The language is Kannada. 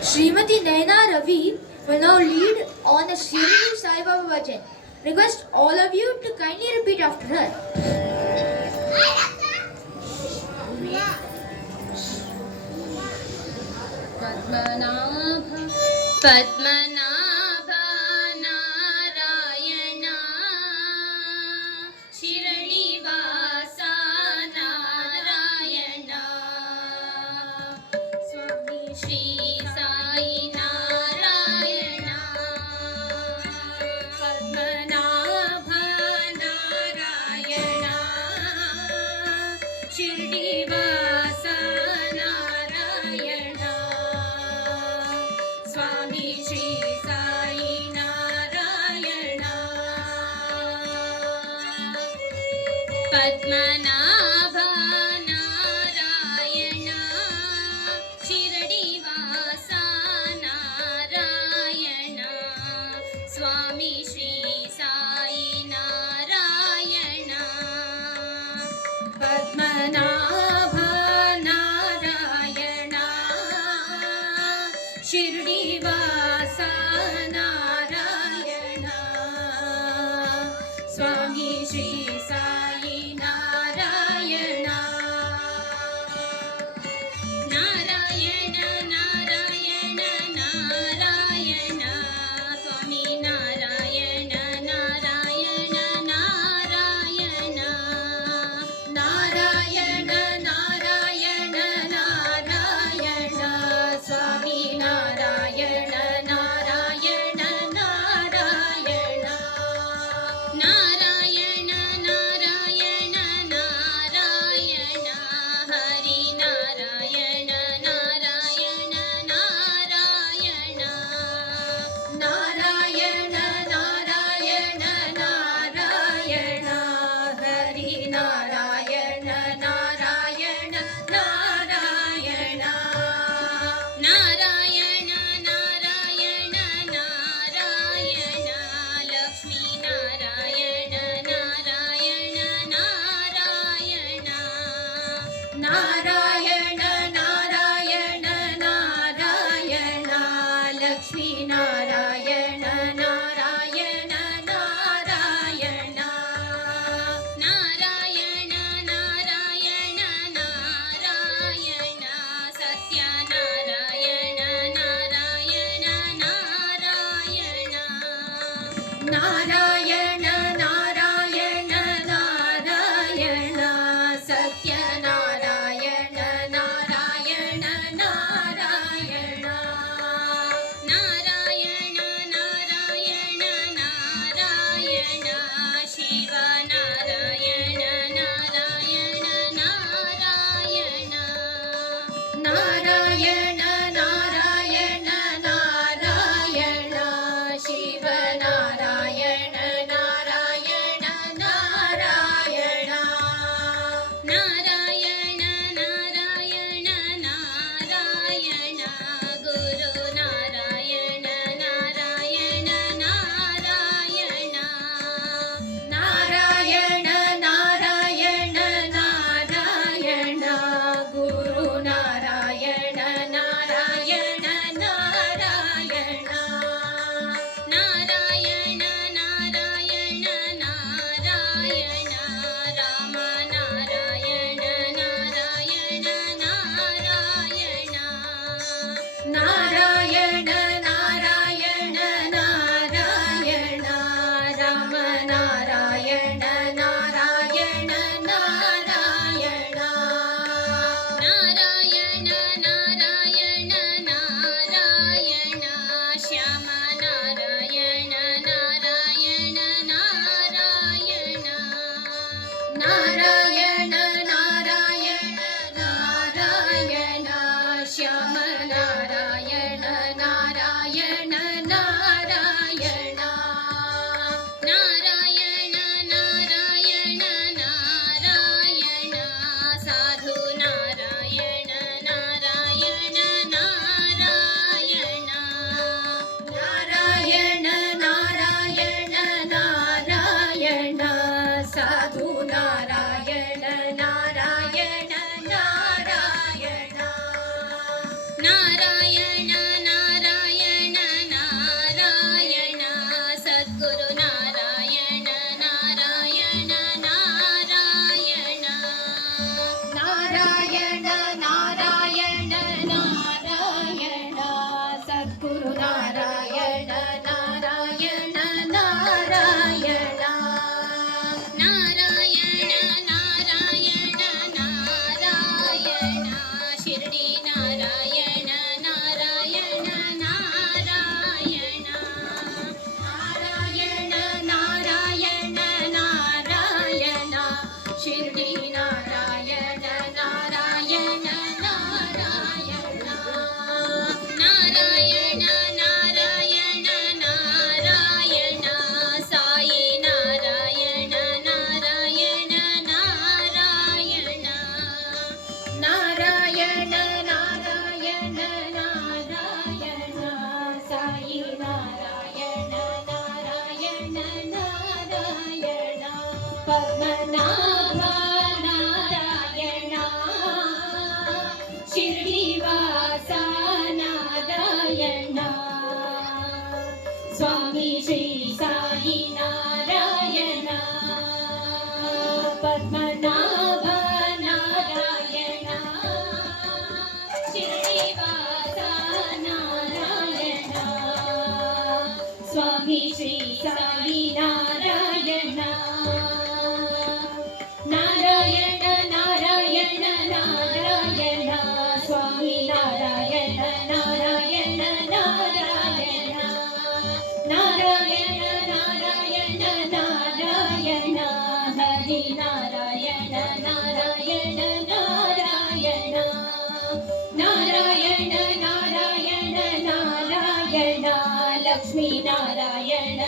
Srimati Naina Ravi will now lead on a Shirdi Sai Baba Bhajan. Request all of you to kindly repeat after her. Padmanabha Padmanabha Narayana Shirdivasa Narayana Swami Shri Sai Narayana Padmanabha Narayana Shirdivasa Narayana Swami Shri Sai Narayana Padmanabha Narayana Shirdivasa Narayana Swami Shri Sai Narayana Padmanabha Narayana Shirdivasa Narayana Swami Shri Sai Narayana Narayana Narayana Narayana Swami Narayana Narayana Narayana Narayana Narayana Narayana Swami Narayana Narayana Narayana Narayana Narayana Prabhu Narayana Narayana Narayana Narayana Narayana Narayana Sadhguru Narayana Narayana Narayana Narayana Narayana Narayana Sadhguru Narayana Narayana Narayana Narayana Narayana Narayana Shirdi Narayana Narayana Narayana Narayana Narayana Narayana Shirdi Narayana Narayana Narayana Narayana Narayana Narayana Sai Narayana Narayana Narayana Narayana Narayana Narayana Sai Narayana Narayana Narayana Padmanabha Narayana ಶಿರ್ಡಿವಾಸ Narayana Swami Shri Sai Narayana Padmanabha Narayana ಶಿರ್ಡಿವಾಸ Narayana Swami Shri Sai Narayana Narayana Narayana Narayana Swami Narayana Narayana Narayana Narayana Narayana Narayana Hari Narayana Narayana Narayana Narayana Narayana Narayana Lakshmi Narayana